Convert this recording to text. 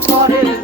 top's hot headed.